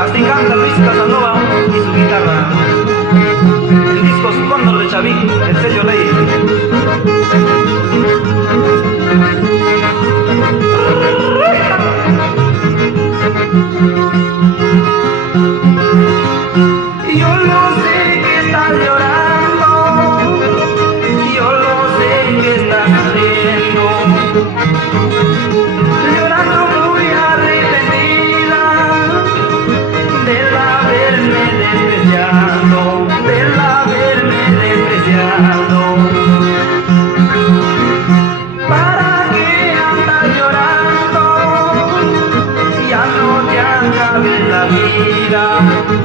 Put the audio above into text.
Así canta Luis Casanova y su guitarra. El disco Su Cóndor de Chavín, el sello Ley. Yo lo sé que estás llorando, yo lo sé que estás riendo, llorando muy arrepentida del haberme despreciado, del haberme despreciado. ¿Para qué andas llorando? Ya no te acabes la vida.